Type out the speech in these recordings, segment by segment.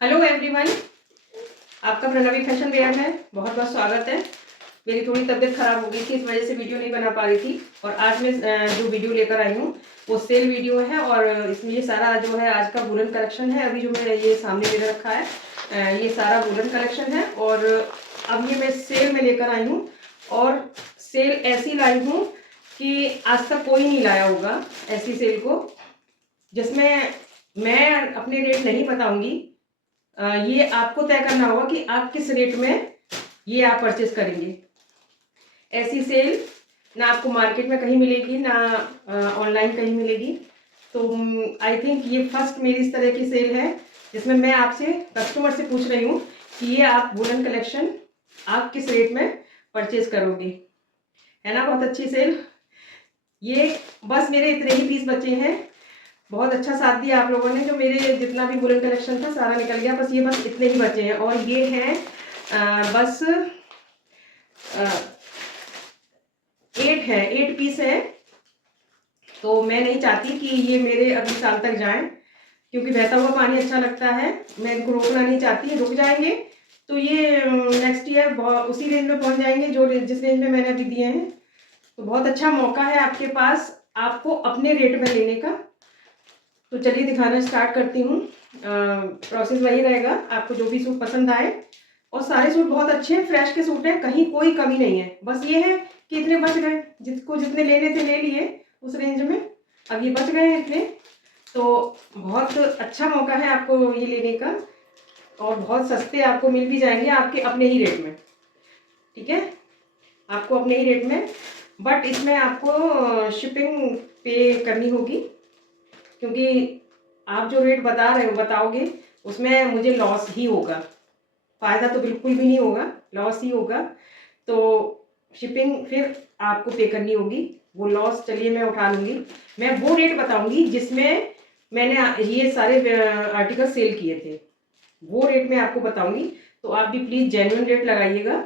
Hello everyone, आपका Pranavi fashion where में बहुत बहुत स्वागत है। मेरी थोड़ी तबीयत खराब हो गई थी, इस वजह से वीडियो नहीं बना पा रही थी। और आज मैं जो वीडियो लेकर आई हूँ वो सेल वीडियो है। और इसमें ये सारा जो है आज का वुलन कलेक्शन है। अभी जो मैं ये सामने मेरे रखा है ये सारा वुलन कलेक्शन है। और अब ये मैं सेल में लेकर आई हूँ। और सेल ऐसी लाई हूँ कि आज तक कोई नहीं लाया होगा ऐसी सेल को, जिसमें मैं अपने रेट नहीं बताऊंगी। ये आपको तय करना होगा कि आप किस रेट में ये आप परचेस करेंगे। ऐसी सेल ना आपको मार्केट में कहीं मिलेगी, ना ऑनलाइन कहीं मिलेगी। तो आई थिंक ये फर्स्ट मेरी इस तरह की सेल है जिसमें मैं आपसे कस्टमर से पूछ रही हूँ कि ये आप वुलन कलेक्शन आप किस रेट में परचेज करोगे। है ना, बहुत अच्छी सेल। ये बस मेरे इतने ही पीस बचे हैं। बहुत अच्छा साथ दिया आप लोगों ने। जो मेरे जितना भी वुलन कलेक्शन था सारा निकल गया, बस इतने ही बचे हैं। और ये हैं बस 8 पीस है। तो मैं नहीं चाहती कि ये मेरे अगले साल तक जाएं, क्योंकि बहता हुआ पानी अच्छा लगता है। मैं इनको रोकना नहीं चाहती। रुक जाएंगे तो ये नेक्स्ट ईयर उसी रेंज में पहुंच जाएंगे जिस रेंज में मैंने अभी दिए हैं। तो बहुत अच्छा मौका है आपके पास, आपको अपने रेट में लेने का। तो चलिए दिखाना स्टार्ट करती हूँ। प्रोसेस वही रहेगा, आपको जो भी सूट पसंद आए। और सारे सूट बहुत अच्छे हैं, फ्रेश के सूट हैं, कहीं कोई कमी नहीं है। बस ये है कि इतने बच गए, जिसको जितने लेने थे ले लिए उस रेंज में। अब ये बच गए हैं इतने, तो बहुत अच्छा मौका है आपको ये लेने का। और बहुत सस्ते आपको मिल भी जाएंगे आपके अपने ही रेट में। ठीक है, आपको अपने ही रेट में। बट इसमें आपको शिपिंग पे करनी होगी, क्योंकि आप जो रेट बताओगे उसमें मुझे लॉस ही होगा। फ़ायदा तो बिल्कुल भी नहीं होगा, लॉस ही होगा। तो शिपिंग फिर आपको पे करनी होगी। वो लॉस चलिए मैं उठा लूँगी। मैं वो रेट बताऊँगी जिसमें मैंने ये सारे आर्टिकल सेल किए थे, वो रेट मैं आपको बताऊँगी। तो आप भी प्लीज़ जेन्युइन रेट लगाइएगा।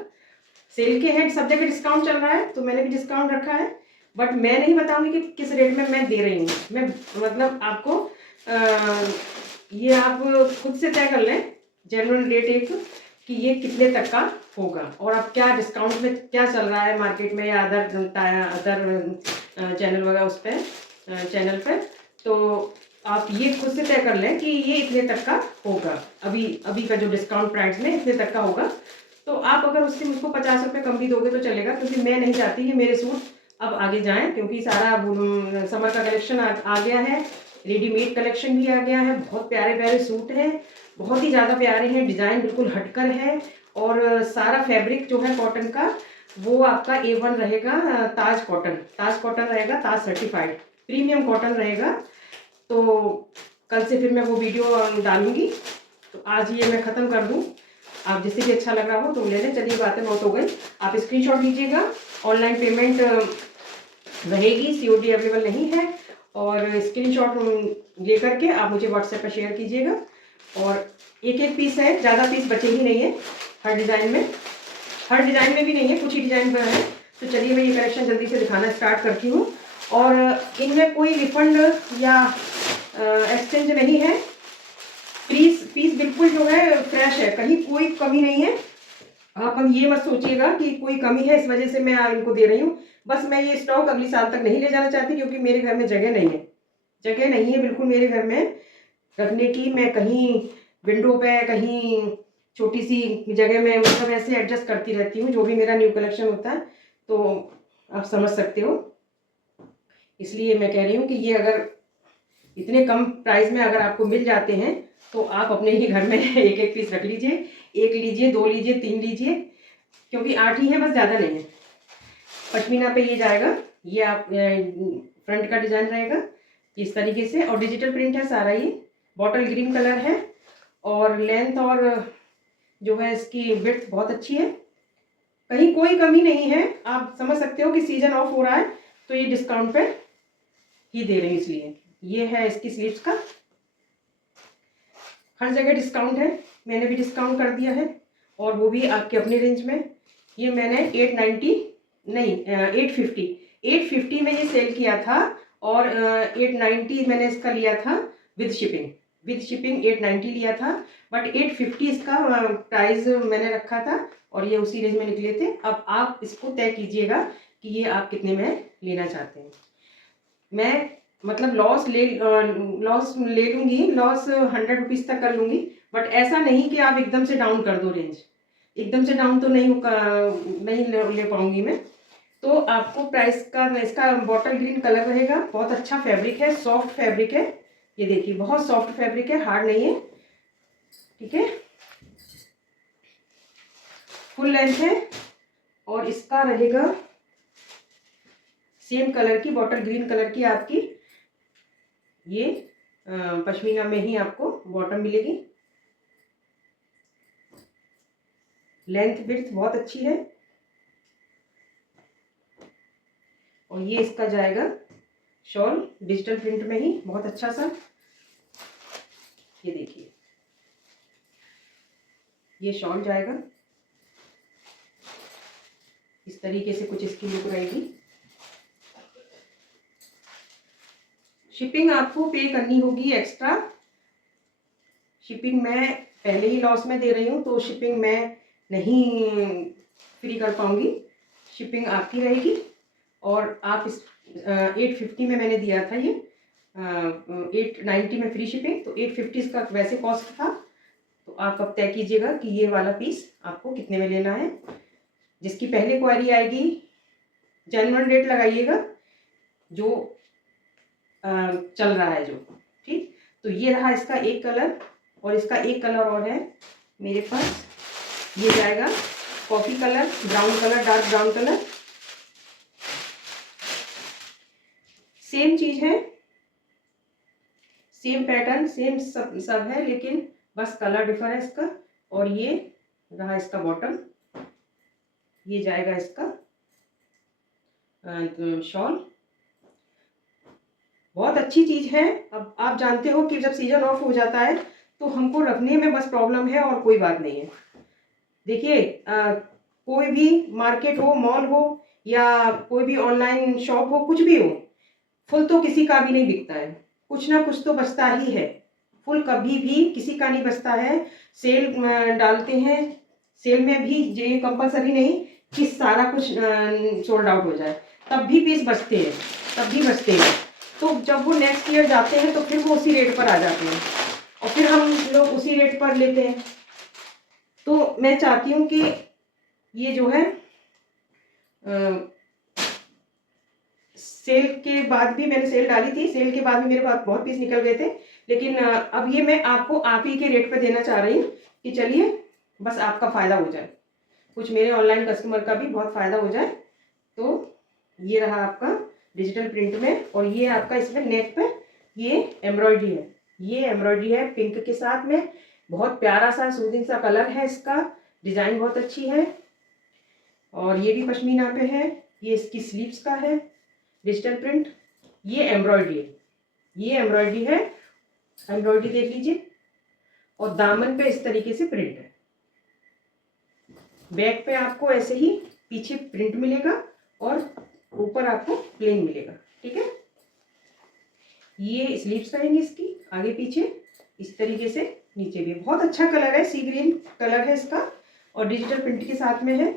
सेल के हैं, सब जगह डिस्काउंट चल रहा है, तो मैंने भी डिस्काउंट रखा है। बट मैं नहीं बताऊंगी कि किस रेट में मैं दे रही हूँ। मैं मतलब आपको ये आप खुद से तय कर लें जेन्युइन रेट एक, कि ये कितने तक का होगा। और अब क्या डिस्काउंट में क्या चल रहा है मार्केट में या अदर चैनल वगैरह उस पर चैनल पर। तो आप ये खुद से तय कर लें कि ये इतने तक का होगा। अभी अभी का जो डिस्काउंट प्राइस में इतने तक का होगा। तो आप अगर उससे मुझको 50 रुपये कम भी दोगे तो चलेगा, क्योंकि मैं नहीं चाहती कि मेरे सूट अब आगे जाएं। क्योंकि सारा समर का कलेक्शन आ गया है, रेडीमेड कलेक्शन भी आ गया है। बहुत प्यारे प्यारे सूट हैं, बहुत ही ज़्यादा प्यारे हैं, डिज़ाइन बिल्कुल हटकर है। और सारा फैब्रिक जो है कॉटन का वो आपका A1 रहेगा। ताज कॉटन रहेगा, ताज सर्टिफाइड प्रीमियम कॉटन रहेगा। तो कल से फिर मैं वो वीडियो डालूंगी। तो आज ये मैं ख़त्म कर दूँ। आप जिससे भी अच्छा लग रहा हो तो ले लें। चलिए बातें बहुत हो गई। आप स्क्रीनशॉट लीजिएगा, ऑनलाइन पेमेंट रहेगी, COD अवेलेबल नहीं है। और स्क्रीनशॉट ले करके आप मुझे व्हाट्सएप पर शेयर कीजिएगा। और एक पीस है, ज़्यादा पीस बचे ही नहीं है। हर डिज़ाइन में भी नहीं है, कुछ ही डिज़ाइन पर है। तो चलिए मैं ये कलेक्शन जल्दी से दिखाना स्टार्ट करती हूँ। और इनमें कोई रिफंड या एक्सचेंज नहीं है। पीस बिल्कुल जो है फ्रेश है, कहीं कोई कमी नहीं है। आप हम ये मत सोचिएगा कि कोई कमी है इस वजह से मैं इनको दे रही हूँ। बस मैं ये स्टॉक अगली साल तक नहीं ले जाना चाहती, क्योंकि मेरे घर में जगह नहीं है बिल्कुल मेरे घर में रखने की। मैं कहीं विंडो पे, कहीं छोटी सी जगह में मतलब ऐसे एडजस्ट करती रहती हूँ जो भी मेरा न्यू कलेक्शन होता है। तो आप समझ सकते हो, इसलिए मैं कह रही हूँ कि ये अगर इतने कम प्राइस में अगर आपको मिल जाते हैं तो आप अपने ही घर में एक पीस रख लीजिए। 1 लीजिए, 2 लीजिए, 3 लीजिए, क्योंकि 8 ही है, बस ज़्यादा नहीं है। पश्मीना पे ये जाएगा। ये आप फ्रंट का डिज़ाइन रहेगा इस तरीके से। और डिजिटल प्रिंट है सारा। ये बॉटल ग्रीन कलर है। और लेंथ और जो है इसकी विड्थ बहुत अच्छी है, कहीं कोई कमी नहीं है। आप समझ सकते हो कि सीजन ऑफ हो रहा है तो ये डिस्काउंट पे ही दे रही हूँ, इसलिए। ये है इसकी स्लीव्स का, हर जगह डिस्काउंट है, मैंने भी डिस्काउंट कर दिया है। और वो भी आपके अपने रेंज में। ये मैंने 890 नहीं 850 में ये सेल किया था। और 890 मैंने इसका लिया था विद शिपिंग। विद शिपिंग 890 लिया था, बट 850 इसका प्राइस मैंने रखा था और ये उसी रेंज में निकले थे। अब आप इसको तय कीजिएगा कि ये आप कितने में लेना चाहते हैं। मैं मतलब लॉस ले लूँगी, लॉस 100 रुपीज़ तक कर लूँगी, बट ऐसा नहीं कि आप एकदम से डाउन कर दो रेंज। एकदम से डाउन तो नहीं ले पाऊँगी मैं। तो आपको प्राइस का इसका बॉटल ग्रीन कलर रहेगा। बहुत अच्छा फैब्रिक है, सॉफ्ट फैब्रिक है। ये देखिए बहुत सॉफ्ट फैब्रिक है, हार्ड नहीं है, ठीक है। फुल लेंथ है और इसका रहेगा सेम कलर की, बॉटल ग्रीन कलर की आपकी ये पश्मीना में ही आपको बॉटम मिलेगी। लेंथ विड्थ बहुत अच्छी है और ये इसका जाएगा शॉल डिजिटल प्रिंट में ही, बहुत अच्छा सा। ये देखिए ये शॉल जाएगा इस तरीके से, कुछ इसकी लुक रहेगी। शिपिंग आपको पे करनी होगी एक्स्ट्रा। शिपिंग मैं पहले ही लॉस में दे रही हूँ, तो शिपिंग मैं नहीं फ्री कर पाऊँगी, शिपिंग आपकी रहेगी। और आप इस 850 में मैंने दिया था, ये 890 में फ्री शिपिंग, तो 850 इसका वैसे कॉस्ट था। तो आप अब तय कीजिएगा कि ये वाला पीस आपको कितने में लेना है। जिसकी पहले क्वारी आएगी जेन्युइन रेट लगाइएगा, जो चल रहा है जो, ठीक। तो ये रहा इसका एक कलर और इसका एक कलर और है मेरे पास, ये जाएगा coffee colour, brown colour, dark brown colour. Same चीज है, सेम पैटर्न, सेम सब है, लेकिन बस कलर डिफर है इसका। और ये रहा इसका बॉटम, ये जाएगा इसका शॉल। बहुत अच्छी चीज है। अब आप जानते हो कि जब सीजन ऑफ हो जाता है तो हमको रखने में बस प्रॉब्लम है और कोई बात नहीं है। देखिए कोई भी मार्केट हो, मॉल हो या कोई भी ऑनलाइन शॉप हो, कुछ भी हो, फुल तो किसी का भी नहीं बिकता है, कुछ ना कुछ तो बचता ही है। फुल कभी भी किसी का नहीं बचता है। सेल डालते हैं, सेल में भी ये कंपलसरी नहीं कि सारा कुछ सोल्ड आउट हो जाए, तब भी पीस बचते हैं, तब भी बचते हैं। तो जब वो नेक्स्ट ईयर जाते हैं तो फिर वो उसी रेट पर आ जाते हैं और फिर हम लोग उसी रेट पर लेते हैं। तो मैं चाहती हूँ कि ये जो है सेल के बाद भी मैंने सेल डाली थी, सेल के बाद भी मेरे पास बहुत पीस निकल गए थे, लेकिन अब ये मैं आपको आप ही के रेट पे देना चाह रही हूँ कि चलिए बस आपका फ़ायदा हो जाए, कुछ मेरे ऑनलाइन कस्टमर का भी बहुत फ़ायदा हो जाए। तो ये रहा आपका डिजिटल प्रिंट में, और ये आपका इसमें नेक पे ये एम्ब्रॉयडरी है, ये एम्ब्रॉयडरी है पिंक के साथ में। बहुत प्यारा सा सूदिंग सा कलर है इसका, डिज़ाइन बहुत अच्छी है और ये भी पश्मीना पे है। ये इसकी स्लीव्स का है डिजिटल प्रिंट। ये एम्ब्रॉयडरी है, ये एम्ब्रॉयडरी है, एम्ब्रॉयडरी देख लीजिए। और दामन पे इस तरीके से प्रिंट है। बैक पे आपको ऐसे ही पीछे प्रिंट मिलेगा और ऊपर आपको प्लेन मिलेगा, ठीक है। ये स्लीव्स रहेंगी इसकी आगे पीछे इस तरीके से, नीचे भी बहुत अच्छा कलर है, सी ग्रीन कलर है इसका और डिजिटल प्रिंट के साथ में है।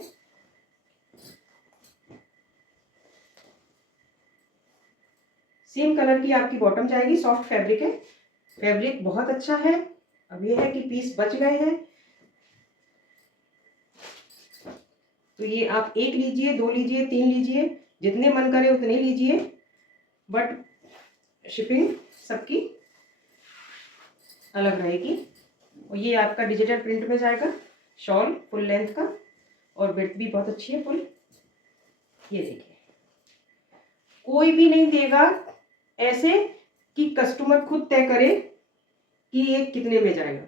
सेम कलर की आपकी बॉटम जाएगी, सॉफ्ट फैब्रिक है, फैब्रिक बहुत अच्छा है। अब ये है कि पीस बच गए हैं तो ये आप एक लीजिए, दो लीजिए, तीन लीजिए, जितने मन करे उतने लीजिए, बट शिपिंग सबकी अलग रहेगी। और ये आपका डिजिटल प्रिंट में जाएगा, शॉल फुल लेंथ का और विड्थ भी बहुत अच्छी है फुल। ये देखिए कोई भी नहीं देगा ऐसे कि कस्टमर खुद तय करे कि ये कितने में जाएगा।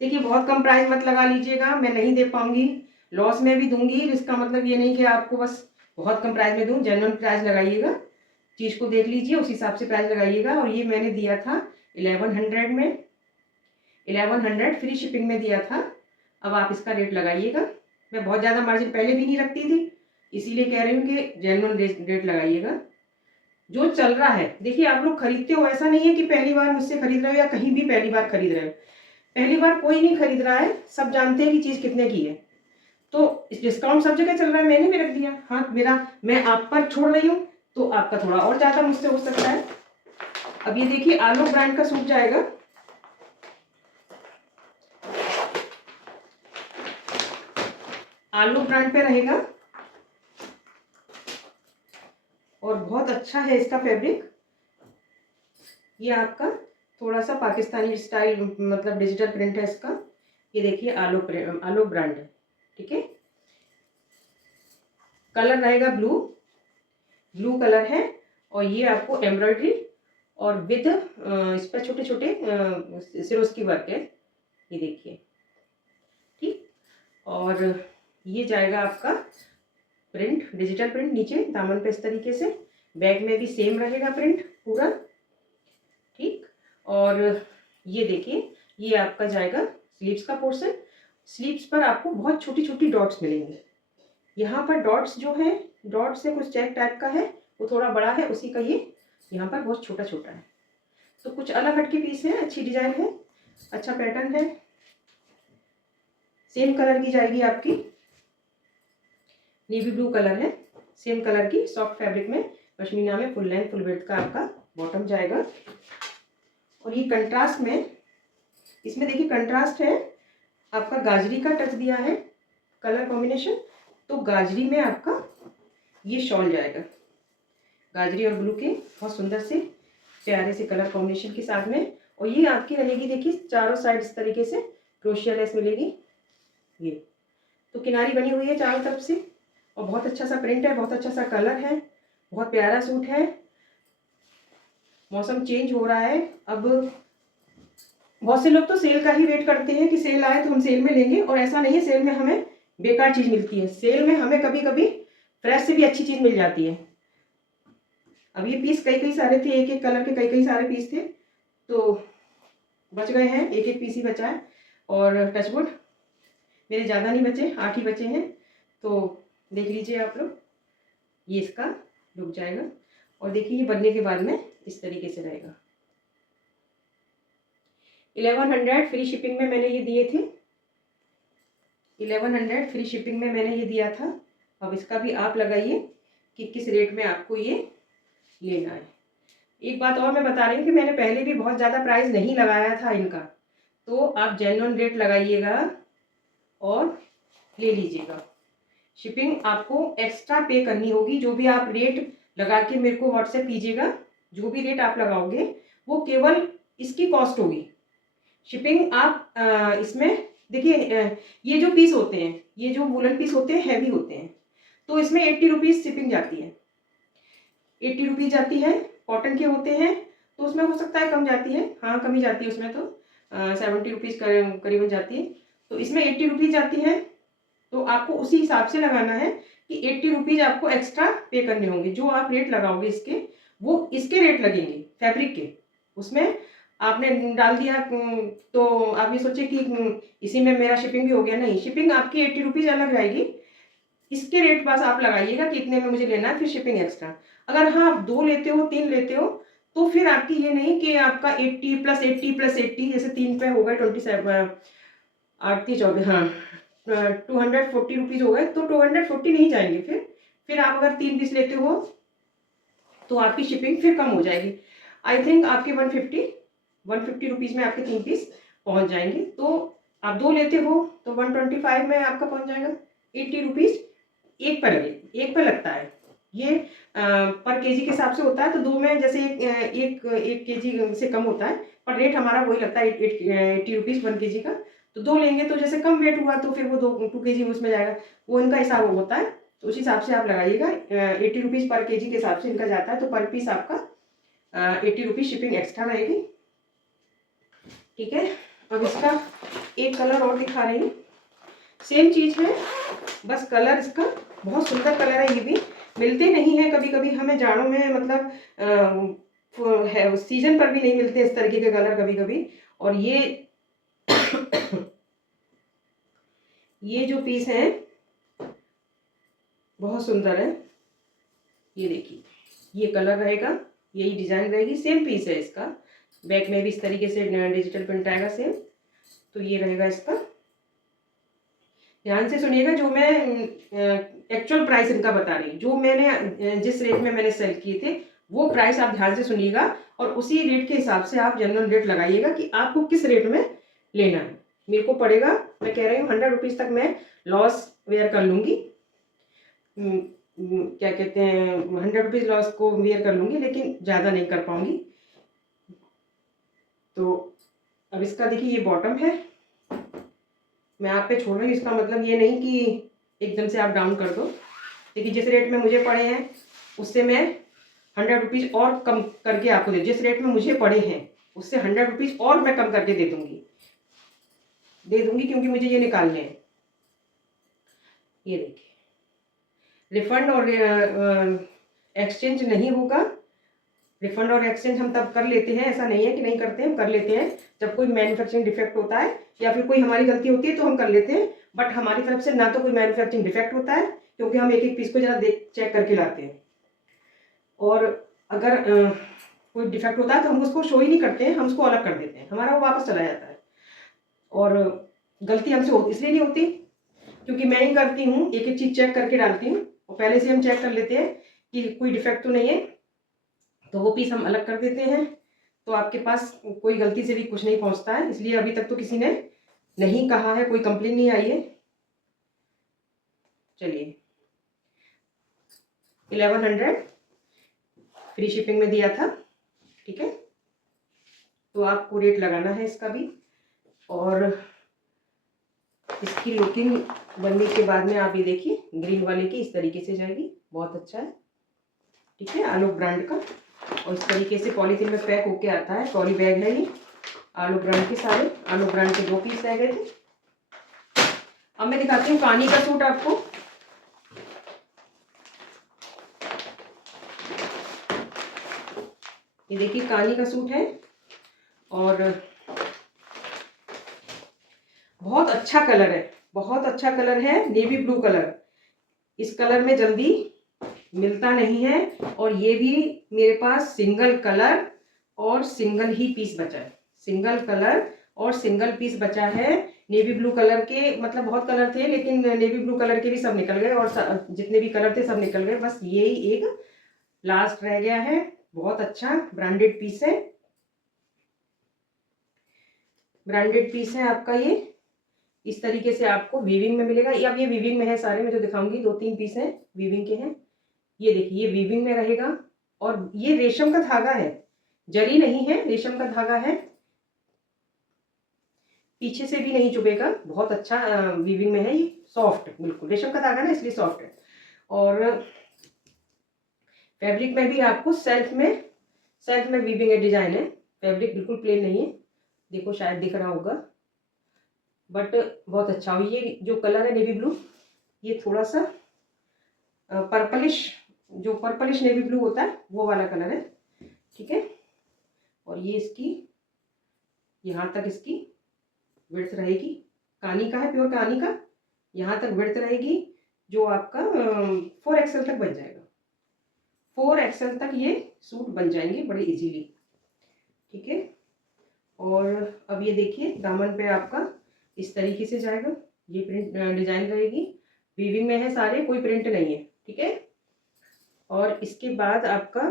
देखिए बहुत कम प्राइस मत लगा लीजिएगा, मैं नहीं दे पाऊंगी, लॉस में भी दूंगी। इसका मतलब ये नहीं कि आपको बस बहुत कम प्राइस में दूं, जेन्युइन प्राइस लगाइएगा, चीज़ को देख लीजिए उस हिसाब से प्राइस लगाइएगा। और ये मैंने दिया था 1100 में, 1100 फ्री शिपिंग में दिया था। अब आप इसका रेट लगाइएगा। मैं बहुत ज़्यादा मार्जिन पहले भी नहीं रखती थी, इसीलिए कह रही हूँ कि जेन्युइन रेट लगाइएगा। जो चल रहा है। देखिए आप लोग खरीदते हो, ऐसा नहीं है कि पहली बार मुझसे खरीद रहे हो या कहीं भी पहली बार खरीद रहे हो। पहली बार कोई नहीं खरीद रहा है, सब जानते हैं कि चीज़ कितने की है। तो इस डिस्काउंट सब जगह चल रहा है, मैंने भी रख दिया। हाँ मेरा, मैं आप पर छोड़ रही हूँ तो आपका थोड़ा और ज़्यादा मुझसे हो सकता है। अब ये देखिए आलो ब्रांड का सूट जाएगा। आलो ब्रांड पे रहेगा और बहुत अच्छा है इसका फैब्रिक। ये आपका थोड़ा सा पाकिस्तानी स्टाइल, मतलब डिजिटल प्रिंट है इसका। ये देखिए आलो ब्रांड है, ठीक है। कलर रहेगा ब्लू कलर है। और ये आपको एम्ब्रॉयडरी और विद इस पर छोटे छोटे सिरोस्की वर्क है, ये देखिए, ठीक। और ये जाएगा आपका प्रिंट, डिजिटल प्रिंट नीचे दामन पे इस तरीके से। बैक में भी सेम रहेगा प्रिंट पूरा, ठीक। और ये देखिए ये आपका जाएगा स्लीव्स का पोर्शन। स्लीव्स पर आपको बहुत छोटी छोटी डॉट्स मिलेंगे। यहाँ पर डॉट्स जो है, डॉट से कुछ चेक टाइप का है, वो थोड़ा बड़ा है, उसी का ये यहाँ पर बहुत छोटा छोटा है। तो कुछ अलग हटके पीस है, अच्छी डिजाइन है, अच्छा पैटर्न है। सेम कलर की जाएगी आपकी, नेवी ब्लू कलर है, सेम कलर की सॉफ्ट फैब्रिक में पश्मीना में फुल लेंथ फुल विड्थ का आपका बॉटम जाएगा। और ये कंट्रास्ट में, इसमें देखिए कंट्रास्ट है, आपका गाजरी का टच दिया है कलर कॉम्बिनेशन। तो गाजरी में आपका ये शॉल जाएगा, गाजरी और ब्लू के बहुत सुंदर से प्यारे से कलर कॉम्बिनेशन के साथ में। और ये आपकी रहेगी देखिए चारों साइड इस तरीके से क्रोशिया लेस मिलेगी। ये तो किनारी बनी हुई है चारों तरफ से, और बहुत अच्छा सा प्रिंट है, बहुत अच्छा सा कलर है, बहुत प्यारा सूट है। मौसम चेंज हो रहा है, अब बहुत से लोग तो सेल का ही वेट करते हैं कि सेल आए तो हम सेल में लेंगे, और ऐसा नहीं है सेल में हमें बेकार चीज़ मिलती है। सेल में हमें कभी कभी फ्रेश से भी अच्छी चीज़ मिल जाती है। अब ये पीस कई कई सारे थे, एक एक कलर के कई कई सारे पीस थे, तो बच गए हैं, एक एक पीस ही बचा है। और टचवुड मेरे ज़्यादा नहीं बचे, 8 ही बचे हैं। तो देख लीजिए आप लोग, ये इसका लुक जाएगा। और देखिए ये बनने के बाद में इस तरीके से रहेगा। 1100 फ्री शिपिंग में मैंने ये दिए थे, 1100 फ्री शिपिंग में मैंने ये दिया था। अब इसका भी आप लगाइए कि किस रेट में आपको ये लेना है। एक बात और मैं बता रही हूँ कि मैंने पहले भी बहुत ज़्यादा प्राइस नहीं लगाया था इनका, तो आप जेन्युइन रेट लगाइएगा और ले लीजिएगा। शिपिंग आपको एक्स्ट्रा पे करनी होगी, जो भी आप रेट लगा के मेरे को व्हाट्सएप कीजिएगा, जो भी रेट आप लगाओगे वो केवल इसकी कॉस्ट होगी। शिपिंग आप इसमें देखिए, ये जो पीस होते हैं, ये जो वुलन पीस होते हैं हैवी होते हैं, तो इसमें 80 रुपीज़ शिपिंग जाती है, 80 रुपीज़ जाती है। कॉटन के होते हैं तो उसमें हो सकता है कम जाती है, हाँ कमी जाती है उसमें, तो 70 रुपीज़ करीबन जाती है। तो इसमें 80 रुपीज़ जाती है, तो आपको उसी हिसाब से लगाना है कि 80 रुपीज़ आपको एक्स्ट्रा पे करने होंगे। जो आप रेट लगाओगे इसके, वो इसके रेट लगेंगे फैब्रिक के। उसमें आपने डाल दिया तो आप ये सोचे कि इसी में मेरा शिपिंग भी हो गया, नहीं, शिपिंग आपकी 80 रुपीज़ अलग रहेगी। इसके रेट बस आप लगाइएगा कि इतने में मुझे लेना है, फिर शिपिंग एक्स्ट्रा। अगर हाँ आप 2 लेते हो 3 लेते हो, तो फिर आपकी ये नहीं कि आपका 80 + 80 + 80, जैसे 3 पे हो गए 27, 8 3 14, हाँ 240 रुपीज़ हो गए, तो 240 नहीं जाएंगे। फिर आप अगर 3 पीस लेते हो तो आपकी शिपिंग फिर कम हो जाएगी। आई थिंक आपके 150 रुपीज़ में आपके 3 पीस पहुंच जाएंगे। तो आप 2 लेते हो तो 125 में आपका पहुंच जाएगा। 80 रुपीज़ एक पर लगता है ये, पर केजी के हिसाब से होता है। तो 2 में जैसे एक केजी से कम होता है, पर रेट हमारा वही लगता है 80 रुपीज़ 1 केजी का। तो 2 लेंगे तो जैसे कम वेट हुआ तो फिर वो 2 केजी उसमें जाएगा, वो इनका हिसाब होता है। तो उस हिसाब से आप लगाइएगा। 80 रुपीज़ पर केजी के हिसाब से इनका जाता है, तो पर पीस आपका 80 रुपीज़ शिपिंग एक्स्ट्रा रहेगी, ठीक है। अब इसका एक कलर और दिखा रही हूँ, सेम चीज़ है, बस कलर इसका बहुत सुंदर कलर है। ये भी मिलते नहीं है कभी कभी हमें जाड़ों में, मतलब है सीजन पर भी नहीं मिलते इस तरीके के कलर कभी कभी। और ये जो पीस है बहुत सुंदर है, ये देखिए, ये कलर रहेगा, यही डिज़ाइन रहेगी, सेम पीस है इसका। बैक में भी इस तरीके से डिजिटल प्रिंट आएगा सेम। तो ये रहेगा इसका। ध्यान से सुनिएगा, जो मैं एक्चुअल प्राइस इनका बता रही हूँ, जो मैंने जिस रेट में मैंने सेल किए थे वो प्राइस आप ध्यान से सुनिएगा और उसी रेट के हिसाब से आप जनरल रेट लगाइएगा कि आपको किस रेट में लेना है। मेरे को पड़ेगा, मैं कह रही हूँ 100 रुपीज़ तक मैं लॉस वेयर कर लूँगी। क्या कहते हैं, 100 रुपीज़ लॉस को वेयर कर लूँगी, लेकिन ज़्यादा नहीं कर पाऊँगी। तो अब इसका देखिए ये बॉटम है, मैं आप पे छोड़ रही हूँ, इसका मतलब ये नहीं कि एकदम से आप डाउन कर दो। देखिए जिस रेट में मुझे पड़े हैं उससे मैं 100 रुपीज़ और कम करके आपको दे, जिस रेट में मुझे पड़े हैं उससे 100 रुपीज़ और मैं कम करके दे दूँगी क्योंकि मुझे ये निकालने हैं। ये देखिए, रिफंड और एक्सचेंज नहीं होगा। रिफंड और एक्सचेंज हम तब कर लेते हैं, ऐसा नहीं है कि नहीं करते, हम कर लेते हैं जब कोई मैन्युफैक्चरिंग डिफेक्ट होता है या फिर कोई हमारी गलती होती है तो हम कर लेते हैं। बट हमारी तरफ से ना तो कोई मैन्युफैक्चरिंग डिफेक्ट होता है, क्योंकि हम एक एक पीस को जरा देख चेक करके लाते हैं। और अगर कोई डिफेक्ट होता है तो हम उसको शो ही नहीं करते हैं, हम उसको अलग कर देते हैं, हमारा वो वापस चला जाता है। और गलती हमसे इसलिए नहीं होती क्योंकि मैं ही करती हूँ, एक एक चीज़ चेक करके डालती हूँ और पहले से हम चेक कर लेते हैं कि कोई डिफेक्ट तो नहीं है, तो वो पीस हम अलग कर देते हैं। तो आपके पास कोई गलती से भी कुछ नहीं पहुँचता है, इसलिए अभी तक तो किसी ने नहीं कहा है, कोई कंप्लेन नहीं आई है। चलिए 1100 फ्री शिपिंग में दिया था, ठीक है। तो आपको रेट लगाना है इसका भी। और इसकी लुकिंग बनने के बाद में आप ये देखिए, ग्रीन वाले की इस तरीके से जाएगी, बहुत अच्छा है, ठीक है, आलोक ब्रांड का। और इस तरीके से पॉलीथीन में पैक होके आता है, पॉली बैग है ये, आलोक ब्रांड के सारे, आलोक ब्रांड के 2 पीस रह गए थे। अब मैं दिखाती हूँ कानी का सूट आपको। ये देखिए कानी का सूट है और बहुत अच्छा कलर है, बहुत अच्छा कलर है, नेवी ब्लू कलर। इस कलर में जल्दी मिलता नहीं है और ये भी मेरे पास सिंगल कलर और सिंगल ही पीस बचा है, सिंगल कलर और सिंगल पीस बचा है। नेवी ब्लू कलर के मतलब बहुत कलर थे, लेकिन नेवी ब्लू कलर के भी सब निकल गए और जितने भी कलर थे सब निकल गए, बस ये ही एक लास्ट रह गया है। बहुत अच्छा ब्रांडेड पीस है, ब्रांडेड पीस है आपका ये। इस तरीके से आपको वीविंग में मिलेगा। अब ये वीविंग में है सारे, मैं जो दिखाऊंगी 2-3 पीस हैं वीविंग के हैं। ये देखिए ये वीविंग में रहेगा और ये रेशम का धागा है, जरी नहीं है, रेशम का धागा है, पीछे से भी नहीं चुभेगा, बहुत अच्छा वीविंग में है ये, सॉफ्ट बिल्कुल, रेशम का धागा ना इसलिए सॉफ्ट है। और फैब्रिक में भी आपको सेल्फ में वीविंग है, डिजाइन है, फैब्रिक बिल्कुल प्लेन नहीं है, देखो शायद दिख रहा होगा, बट बहुत अच्छा। और ये जो कलर है नेवी ब्लू, ये थोड़ा सा पर्पलिश, जो पर्पलिश नेवी ब्लू होता है वो वाला कलर है, ठीक है। और ये इसकी यहाँ तक इसकी विड्थ रहेगी, कानी का है, प्योर कानी का, यहाँ तक विड्थ रहेगी जो आपका 4XL तक बन जाएगा, 4XL तक ये सूट बन जाएंगे बड़े इजीली, ठीक है। और अब ये देखिए दामन पे आपका इस तरीके से जाएगा, ये प्रिंट डिजाइन रहेगी, वीविंग में है सारे, कोई प्रिंट नहीं है, ठीक है। और इसके बाद आपका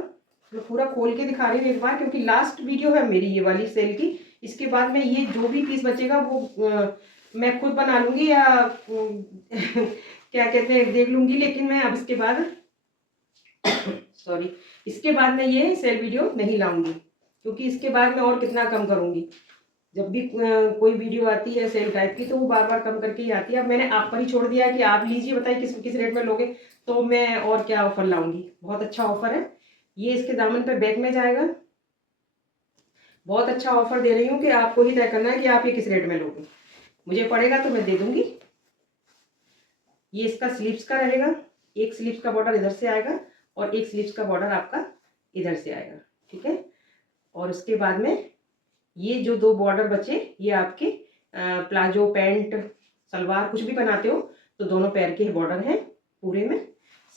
मैं पूरा खोल के दिखा रही हूँ एक बार, क्योंकि लास्ट वीडियो है मेरी ये वाली सेल की। इसके बाद में ये जो भी पीस बचेगा वो मैं खुद बना लूँगी या क्या कहते हैं देख लूँगी, लेकिन मैं अब इसके बाद सॉरी, इसके बाद मैं ये सेल वीडियो नहीं लाऊंगी, क्योंकि इसके बाद मैं और कितना कम करूँगी। जब भी कोई वीडियो आती है सेल टाइप की तो वो बार बार कम करके ही आती है। अब मैंने आप पर ही छोड़ दिया है कि आप लीजिए, बताइए किस रेट में लोगे, तो मैं और क्या ऑफर लाऊंगी। बहुत अच्छा ऑफर है ये, इसके दामन पे बैक में जाएगा, बहुत अच्छा ऑफर दे रही हूँ कि आपको ही तय करना है कि आप ये किस रेट में लोगे। मुझे पड़ेगा तो मैं दे दूंगी। ये इसका स्लीव्स का रहेगा, एक स्लीव्स का बॉर्डर इधर से आएगा और एक स्लीव्स का बॉर्डर आपका इधर से आएगा, ठीक है। और उसके बाद में ये जो 2 बॉर्डर बचे ये आपके प्लाजो, पैंट, सलवार कुछ भी बनाते हो तो दोनों पैर के बॉर्डर हैं, पूरे में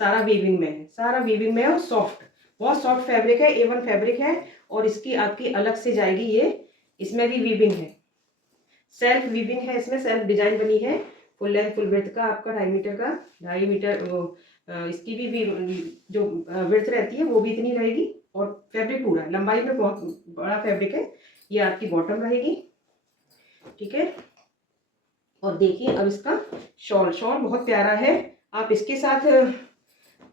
सारा वीविंग में है, सारा वीविंग में है और सॉफ्ट, बहुत सॉफ्ट फैब्रिक है, A1 फैब्रिक है। और इसकी आपकी अलग से जाएगी ये, इसमें भी वीविंग है, सेल्फ वीविंग है, इसमें सेल्फ डिजाइन बनी है। फुल लेंथ फुल विड्थ का आपका 2.5 मीटर का, 2.5 मीटर वो इसकी भी जो विड्थ रहती है वो भी इतनी रहेगी। और फैब्रिक पूरा लंबाई में बहुत बड़ा फैब्रिक है। ये आपकी बॉटम रहेगी, ठीक है। और देखिए अब इसका शॉल, शॉल बहुत प्यारा है। आप इसके साथ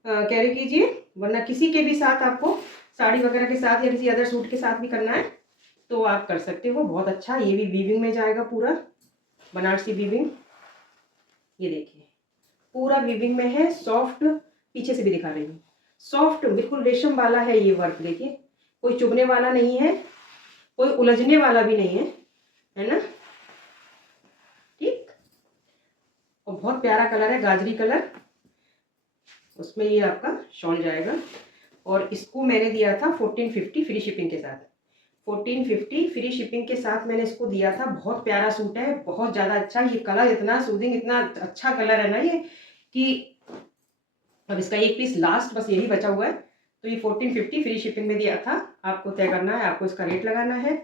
कैरी कीजिए, वरना किसी के भी साथ आपको साड़ी वगैरह के साथ या किसी अदर सूट के साथ भी करना है तो आप कर सकते हो। बहुत अच्छा, ये भी वीविंग में जाएगा पूरा, बनारसी वीविंग। ये देखिए पूरा वीविंग में है, सॉफ्ट। पीछे से भी दिखा रही हूँ, सॉफ्ट बिल्कुल रेशम वाला है ये वर्क। देखिए कोई चुभने वाला नहीं है, कोई उलझने वाला भी नहीं है ना, ठीक। और बहुत प्यारा कलर है, गाजरी कलर। उसमें ये आपका शॉल जाएगा। और इसको मैंने दिया था 1450 फ्री शिपिंग के साथ, 1450 फ्री शिपिंग के साथ मैंने इसको दिया था। बहुत प्यारा सूट है, बहुत ज़्यादा अच्छा। ये कलर इतना सूदिंग, इतना अच्छा कलर है ना ये, कि अब इसका एक पीस लास्ट बस यही बचा हुआ है। तो ये 1450 फ्री शिपिंग में दिया था। आपको तय करना है, आपको इसका रेट लगाना है,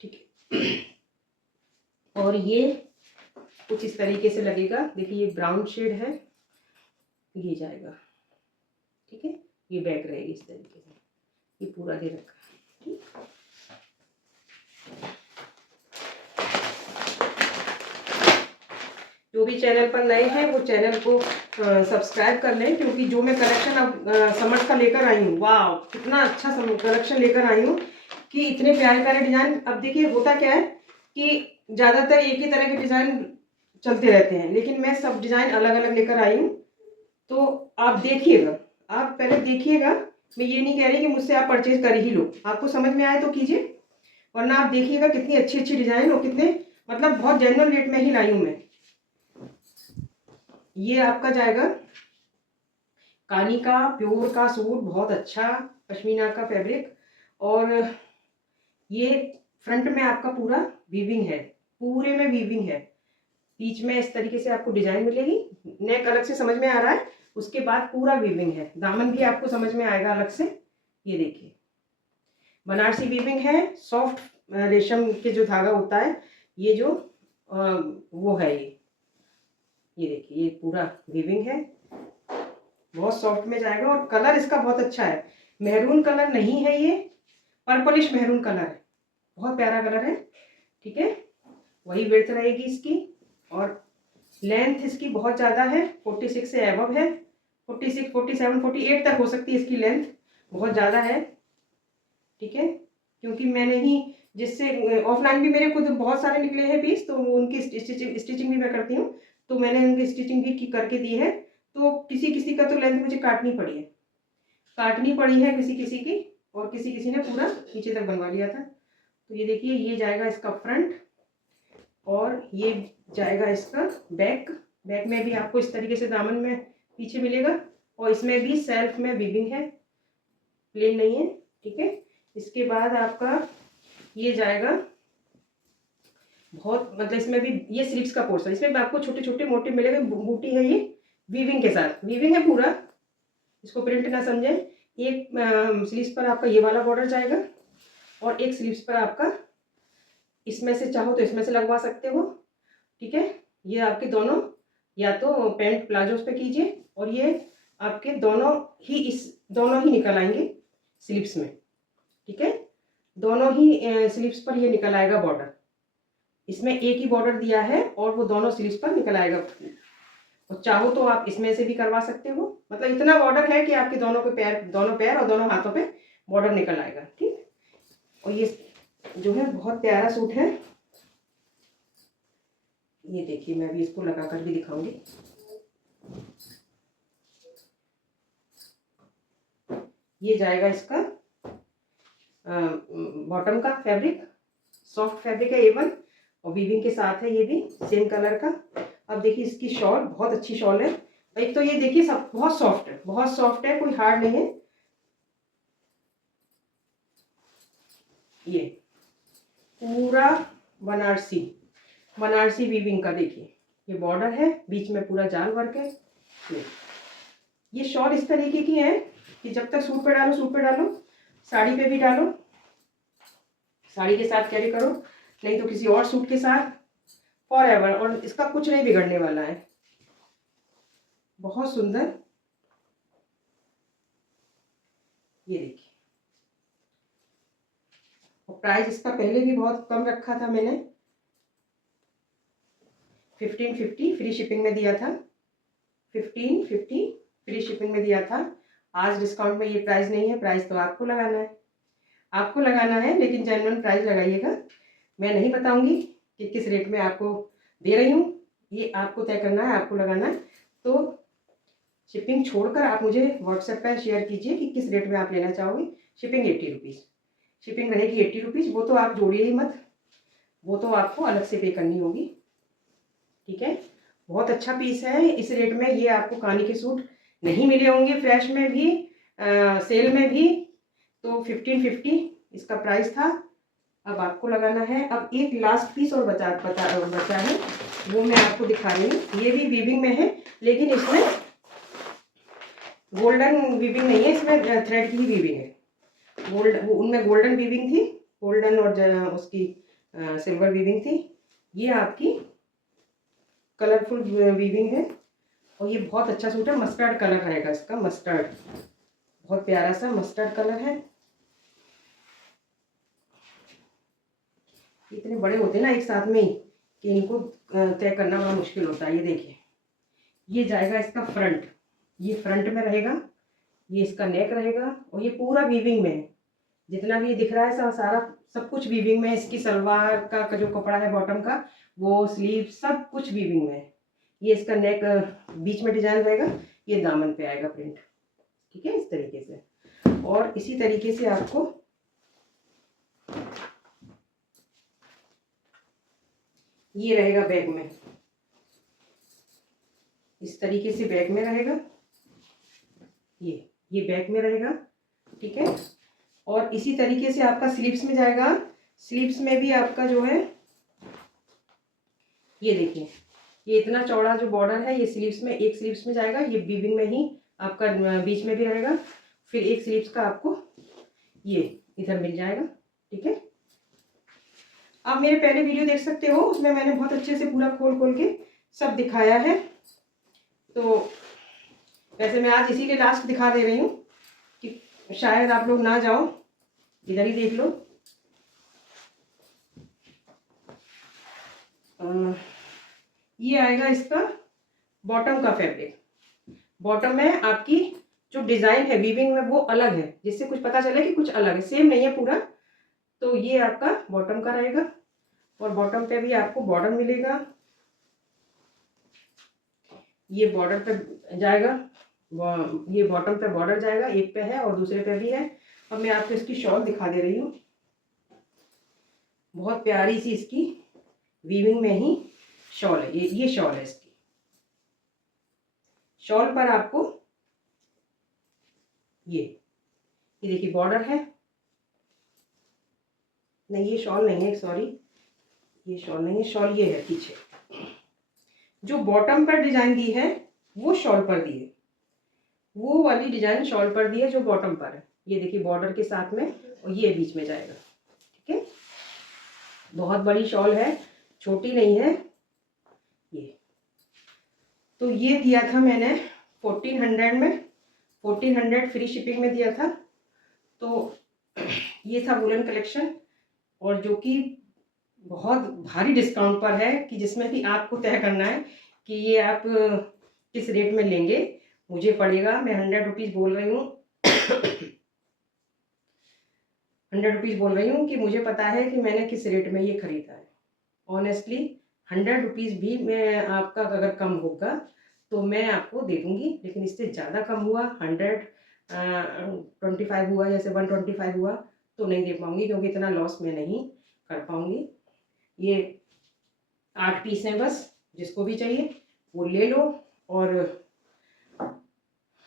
ठीक है। और ये कुछ इस तरीके से लगेगा। देखिए ये ब्राउन शेड है, ये जाएगा, ठीक है। ये बैक रहेगी इस तरीके से, ये पूरा दे रखा है, ठीक। जो भी चैनल पर नए हैं वो चैनल को सब्सक्राइब कर लें, क्योंकि जो मैं कलेक्शन अब समर का लेकर आई हूँ, वाह कितना अच्छा कलेक्शन लेकर आई हूँ कि इतने प्यारे प्यारे डिज़ाइन। अब देखिए होता क्या है कि ज़्यादातर एक ही तरह के डिज़ाइन चलते रहते हैं, लेकिन मैं सब डिज़ाइन अलग अलग लेकर आई हूँ। तो आप देखिएगा, आप पहले देखिएगा। मैं ये नहीं कह रही कि मुझसे आप परचेज कर ही लो, आपको समझ में आए तो कीजिए, वरना आप देखिएगा कितनी अच्छी अच्छी डिज़ाइन और कितने मतलब बहुत जेन्युइन रेट में ही लाई हूँ मैं। ये आपका जाएगा कानी का प्योर का सूट, बहुत अच्छा पश्मीना का फैब्रिक। और ये फ्रंट में आपका पूरा वीविंग है, पूरे में वीविंग है। बीच में इस तरीके से आपको डिजाइन मिलेगी, नेक अलग से समझ में आ रहा है, उसके बाद पूरा वीविंग है। दामन भी आपको समझ में आएगा अलग से। ये देखिए बनारसी वीविंग है, सॉफ्ट रेशम के जो धागा होता है, ये जो वो है ये देखिए ये पूरा वीविंग है, बहुत सॉफ्ट में जाएगा। और कलर इसका बहुत अच्छा है, मेहरून कलर नहीं है ये, पर्पलिश मेहरून कलर है, बहुत प्यारा कलर है, ठीक है। वही विड्थ रहेगी इसकी। और लेंथ इसकी बहुत ज़्यादा है, 46 से एबव है, 46, 47, 48 तक हो सकती है इसकी लेंथ, बहुत ज़्यादा है, ठीक है। क्योंकि मैंने ही जिससे ऑफलाइन भी मेरे खुद बहुत सारे निकले हैं पीस, तो उनकी स्टिचिंग भी मैं करती हूँ, तो मैंने उनकी स्टिचिंग भी करके दी है। तो किसी किसी का तो लेंथ मुझे काटनी पड़ी है किसी किसी की, और किसी किसी ने पूरा नीचे तक बनवा लिया था। तो ये देखिए ये जाएगा इसका फ्रंट, और ये जाएगा इसका बैक। बैक में भी आपको इस तरीके से दामन में पीछे मिलेगा, और इसमें भी सेल्फ में वीविंग है, प्लेन नहीं है, ठीक है। इसके बाद आपका ये जाएगा बहुत मतलब इसमें भी ये स्लीव्स का पोर्शन, इसमें भी आपको छोटे छोटे मोटे मिलेंगे, बूटी है ये, वीविंग के साथ वीविंग है पूरा, इसको प्रिंट ना समझें। एक स्लीव्स पर आपका ये वाला बॉर्डर जाएगा, और एक स्लीव्स पर आपका इसमें से चाहो तो इसमें से लगवा सकते हो, ठीक है। ये आपके दोनों या तो पैंट प्लाजोस पे कीजिए, और ये आपके दोनों ही निकल आएंगे स्लीव्स में, ठीक है। दोनों ही स्लीव्स पर ये निकल आएगा बॉर्डर, इसमें एक ही बॉर्डर दिया है और वो दोनों स्लीव्स पर निकल आएगा। और चाहो तो आप इसमें से भी करवा सकते हो, मतलब इतना बॉर्डर है कि आपके दोनों पैर और दोनों हाथों पे बॉर्डर निकल आएगा, ठीक। और ये जो है बहुत प्यारा सूट है। ये देखिए मैं भी इसको लगा कर भी दिखाऊंगी। ये जाएगा इसका बॉटम का फैब्रिक, सॉफ्ट फैब्रिक है A1, और वीविंग के साथ है, ये भी सेम कलर का। अब देखिए इसकी शॉल बहुत अच्छी शॉल है। एक तो ये देखिए सब बहुत सॉफ्ट है, बहुत सॉफ्ट है, कोई हार्ड नहीं है। ये पूरा बनारसी वीविंग का देखिए, ये बॉर्डर है, बीच में पूरा जाल वर्क है। ये शॉल इस तरीके की है कि जब तक सूट पे डालो, सूट पे डालो, साड़ी पे भी डालो, साड़ी के साथ कैरी करो, नहीं तो किसी और सूट के साथ फॉर एवर, और इसका कुछ नहीं बिगड़ने वाला है। बहुत सुंदर, ये देखिए। और प्राइस इसका पहले भी बहुत कम रखा था मैंने, 1550 फ्री शिपिंग में दिया था, 1550 फ्री शिपिंग में दिया था। आज डिस्काउंट में ये प्राइस नहीं है, प्राइस तो आपको लगाना है, आपको लगाना है, लेकिन जेन्युइन प्राइस लगाइएगा। मैं नहीं बताऊंगी कि किस रेट में आपको दे रही हूँ, ये आपको तय करना है, आपको लगाना है। तो शिपिंग छोड़कर आप मुझे व्हाट्सएप पर शेयर कीजिए कि किस रेट में आप लेना चाहोगे। शिपिंग 80 रुपीज़, शिपिंग रहेगी 80 रुपीज़, वो तो आप जोड़िए ही मत, वो तो आपको अलग से पे करनी होगी, ठीक है। बहुत अच्छा पीस है, इस रेट में ये आपको कानी के सूट नहीं मिले होंगे, फ्रेश में भी सेल में भी। तो 1550 इसका प्राइस था। अब आपको लगाना है। अब एक लास्ट पीस और बचा है, वो मैं आपको दिखा रही हूँ। ये भी वीविंग में है, लेकिन इसमें गोल्डन वीविंग नहीं है, इसमें थ्रेड की ही वीविंग है। उनमें गोल्डन वीविंग थी, गोल्डन और उसकी सिल्वर वीविंग थी। ये आपकी कलरफुल वीविंग है, और ये बहुत अच्छा सूट है। मस्टर्ड कलर रहेगा इसका, मस्टर्ड, बहुत प्यारा सा मस्टर्ड कलर है। इतने बड़े होते हैं ना एक साथ में ही कि इनको तय करना बड़ा मुश्किल होता है। ये देखिए, ये जाएगा इसका फ्रंट, ये फ्रंट में रहेगा, ये इसका नेक रहेगा, और ये पूरा वीविंग में है। जितना भी दिख रहा है सारा सब कुछ वीविंग में है। इसकी सलवार का जो कपड़ा है बॉटम का, वो स्लीव सब कुछ वीविंग में है। ये इसका नेक बीच में डिजाइन रहेगा, ये दामन पे आएगा प्रिंट, ठीक है, इस तरीके से। और इसी तरीके से आपको ये रहेगा बैक में, इस तरीके से बैक में रहेगा, ये बैक में रहेगा, ठीक है। और इसी तरीके से आपका स्लीव्स में जाएगा। स्लीव्स में भी आपका जो है, ये देखिए, ये इतना चौड़ा जो बॉर्डर है, ये स्लीव्स में, एक स्लीव्स में जाएगा, ये वीविंग में ही आपका बीच में भी रहेगा। फिर एक स्लीव्स का आपको ये इधर मिल जाएगा, ठीक है। आप मेरे पहले वीडियो देख सकते हो, उसमें मैंने बहुत अच्छे से पूरा खोल के सब दिखाया है। तो वैसे मैं आज इसीलिए लास्ट दिखा दे रही हूँ कि शायद आप लोग ना जाओ, इधर ही देख लो। ये आएगा इसका बॉटम का फैब्रिक। बॉटम में आपकी जो डिजाइन है वीविंग में वो अलग है, जिससे कुछ पता चले कि कुछ अलग है, सेम नहीं है पूरा। तो ये आपका बॉटम का रहेगा, और बॉटम पे भी आपको बॉर्डर मिलेगा। ये बॉर्डर पे जाएगा, ये बॉटम पे बॉर्डर जाएगा, एक पे है और दूसरे पे भी है। अब मैं आपको इसकी शॉल दिखा दे रही हूँ, बहुत प्यारी सी इसकी वीविंग में ही शॉल है। ये शॉल है इसकी। शॉल पर आपको ये देखिए बॉर्डर है, नहीं ये शॉल नहीं है, सॉरी, ये शॉल नहीं है, शॉल ये है पीछे। जो बॉटम पर डिजाइन दी है वो शॉल पर दी है, वो वाली डिजाइन शॉल पर दी है जो बॉटम पर है। ये देखिए बॉर्डर के साथ में, और ये बीच में जाएगा, ठीक है। बहुत बड़ी शॉल है, छोटी नहीं है ये। तो ये दिया था मैंने 1400 में, 1400 फ्री शिपिंग में दिया था। तो ये था वुलन कलेक्शन, और जो कि बहुत भारी डिस्काउंट पर है, कि जिसमें कि आपको तय करना है कि ये आप किस रेट में लेंगे। मुझे पड़ेगा, मैं 100 रुपीज़ बोल रही हूँ 100 रुपीज़ बोल रही हूँ कि मुझे पता है कि मैंने किस रेट में ये खरीदा है। ऑनेस्टली 100 रुपीज़ भी मैं आपका अगर कम होगा तो मैं आपको दे दूँगी, लेकिन इससे ज़्यादा कम हुआ, 125 हुआ, जैसे 125 हुआ, तो नहीं दे पाऊँगी, क्योंकि इतना लॉस मैं नहीं कर पाऊँगी। ये 8 पीस हैं बस, जिसको भी चाहिए वो ले लो, और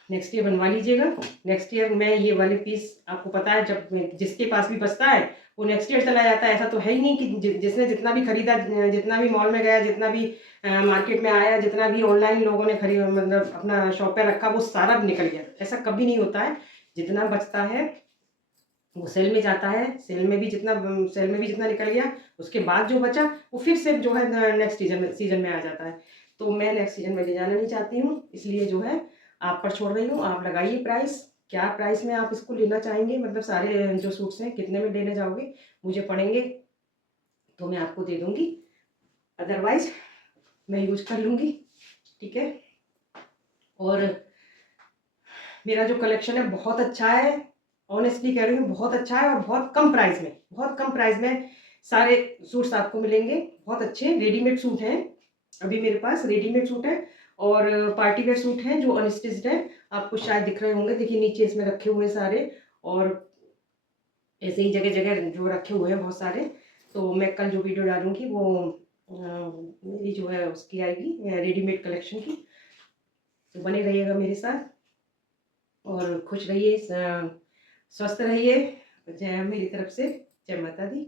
नेक्स्ट ईयर बनवा लीजिएगा। नेक्स्ट ईयर मैं ये वाले पीस, आपको पता है, जब जिसके पास भी बचता है वो नेक्स्ट ईयर चला जाता है। ऐसा तो है ही नहीं कि जिसने जितना भी खरीदा, जितना भी मॉल में गया, जितना भी मार्केट में आया, जितना भी ऑनलाइन लोगों ने खरीद मतलब अपना शॉप पे रखा, वो सारा निकल गया। ऐसा कभी नहीं होता है। जितना बचता है वो सेल में जाता है, सेल में भी जितना निकल गया, उसके बाद जो बचा वो फिर से जो है नेक्स्ट सीजन में आ जाता है। तो मैं नेक्स्ट सीजन में ले जाना नहीं चाहती हूँ, इसलिए जो है आप पर छोड़ रही हूँ। आप लगाइए प्राइस, क्या प्राइस में आप इसको लेना चाहेंगे, मतलब सारे जो सूट्स हैं कितने में लेने जाओगे, मुझे पड़ेंगे तो मैं आपको दे दूँगी, अदरवाइज मैं यूज कर लूँगी, ठीक है। और मेरा जो कलेक्शन है बहुत अच्छा है, ऑनेस्टली कह रही हूँ, बहुत अच्छा है। और बहुत कम प्राइस में सारे सूट्स आपको मिलेंगे, बहुत अच्छे रेडीमेड सूट हैं। अभी मेरे पास रेडीमेड सूट है और पार्टी वेयर सूट हैं जो अनस्टिच्ड हैं, आपको शायद दिख रहे होंगे, देखिए नीचे इसमें रखे हुए हैं सारे, और ऐसे ही जगह जगह जो रखे हुए हैं बहुत सारे। तो मैं कल जो वीडियो डालूंगी वो मेरी जो है उसकी आएगी रेडीमेड कलेक्शन की। तो बने रहिएगा मेरे साथ और खुश रहिए, स्वस्थ रहिए। जय मेरी तरफ से, जय माता दी।